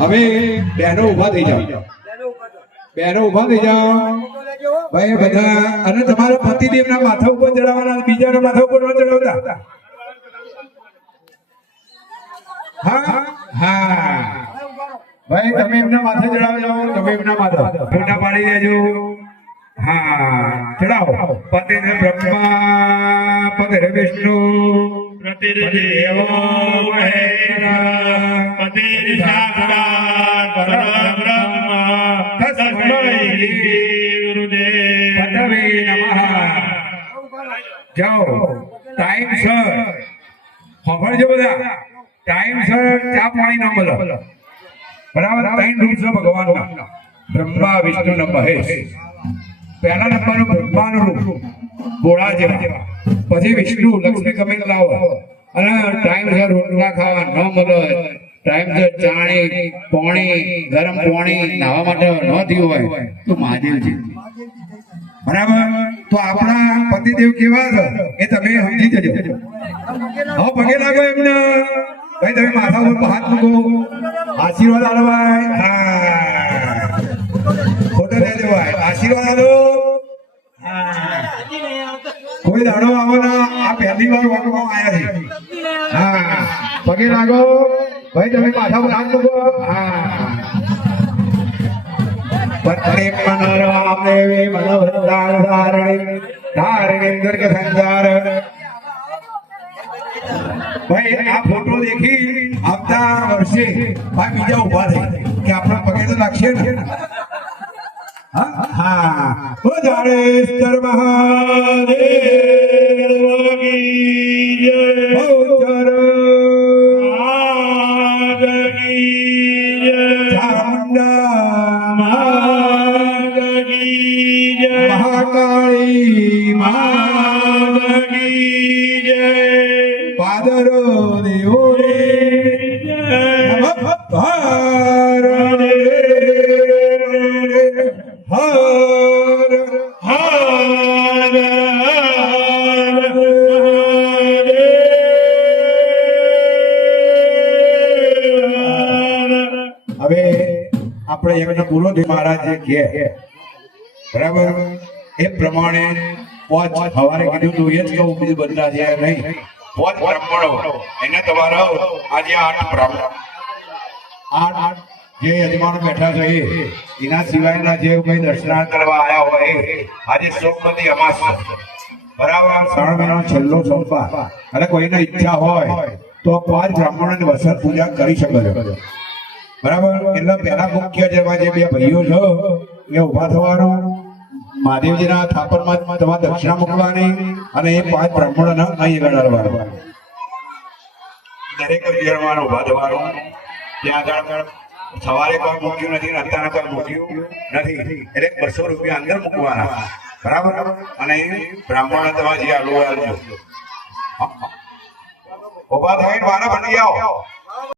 હવે બહેનો ઊભા થઈ જાઓ. બહેનો ઊભા થઈ જાઓ. ભાઈ, બધા અને તમારા પતિદેવના માથા ઉપર ચડાવવાના બીજાના માથા ઉપર ન ચડાવતા. હા? હા. ભાઈ, તમે એમના માથે ચડાવજો તમે એમના માથા. ફોટા પાડી દેજો. હા. ચડાવો. પતિને બ્રહ્મા પતિને વિષ્ણુ જાઓ ટાઈમ સર ખબર બધા? ટાઈમ સર બરાબર? ત્રણ રૂપ બ્રહ્મા, વિષ્ણુ ને મહેશ. પહેલા નંબર બ્રહ્માનું રૂપ. ગોળા જેવા. પછી વિષ્ણુ, લક્ષ્મી તે લાવો અને ટાઈમ સર રોટલા ખાવા, ન મળે ટાઈમ સર ચાણી, પોણી, ગરમ પોણી નાવા માટે ન થયું હોય, તો મહાદેવજી. બરાબર? તો આપણા પતિદેવ કેવા છે? એ તમે સમજી જજો. હવે પગે લાગો એમને. ભાઈ, તમે માથા ઉપર હાથ મૂકો. આશીર્વાદ આલો હા. ફોટો લેજો ભાઈ આશીર્વાદ આલો હા કોઈ દાડો આવો ના આ પહેલી વાર વગમાં આયા છે. હા. પગે લાગો. ભાઈ તમે માથા પર હાથ મૂકો. હા. પત્રે મનોરમ દેવી મનોવૃત્તાન ધારણી ધારણી દુર્ગ સંસાર ભાઈ આ ફોટો દેખી આવતા વર્ષે ભાઈ બીજા ઊભા થઈ કે આપણા પગે તો લાગશે ને? હા? હા. ઓ જાડેશ્વર મહાદેવ. જય મહાકાળી મહા માત કી જય પાદરો દેવો રે હર હવે આપણે એમને પૂરો મહારાજ કે બરાબર એ પ્રમાણે પોચ સવારે કીધું તું, એ જ કહું, બીજું બદલા છે નહીં. પોચ બ્રાહ્મણો, એને તમારો આજે આઠ બ્રાહ્મણ. આઠ આઠ જે યજમાનો બેઠા છે એના સિવાયના જે કોઈ દર્શનાર્થ કરવા આવ્યા હોય આજે સોમવતી અમાસ. બરાબર? શ્રાવણ મહિનાનો છેલ્લો સોમવાર. અને કોઈને ઈચ્છા હોય તો પાંચ બ્રાહ્મણોને વસત પૂજા કરી શકે છે. બરાબર? એટલે પહેલા મુખ્ય જેમાં જે બે ભાઈઓ છો, એ ઊભા થવાનું. મહાદેવજીના થાપણમાં તમારે દક્ષિણા મૂકવાની અને એ પાંચ બ્રાહ્મણોને અહીં લડાડવાનું દરેક વિચારવાનું ઊભા થવાનું. ત્યાં આગળ સવારે કોઈ મૂક્યું નથી અત્યારે કોઈ મૂક્યું નથી. એટલે બસો રૂપિયા અંદર મૂકવાના. બરાબર? અને બ્રાહ્મણ તમારે જે આલુ ઊભા થઈને મારા બની આવો.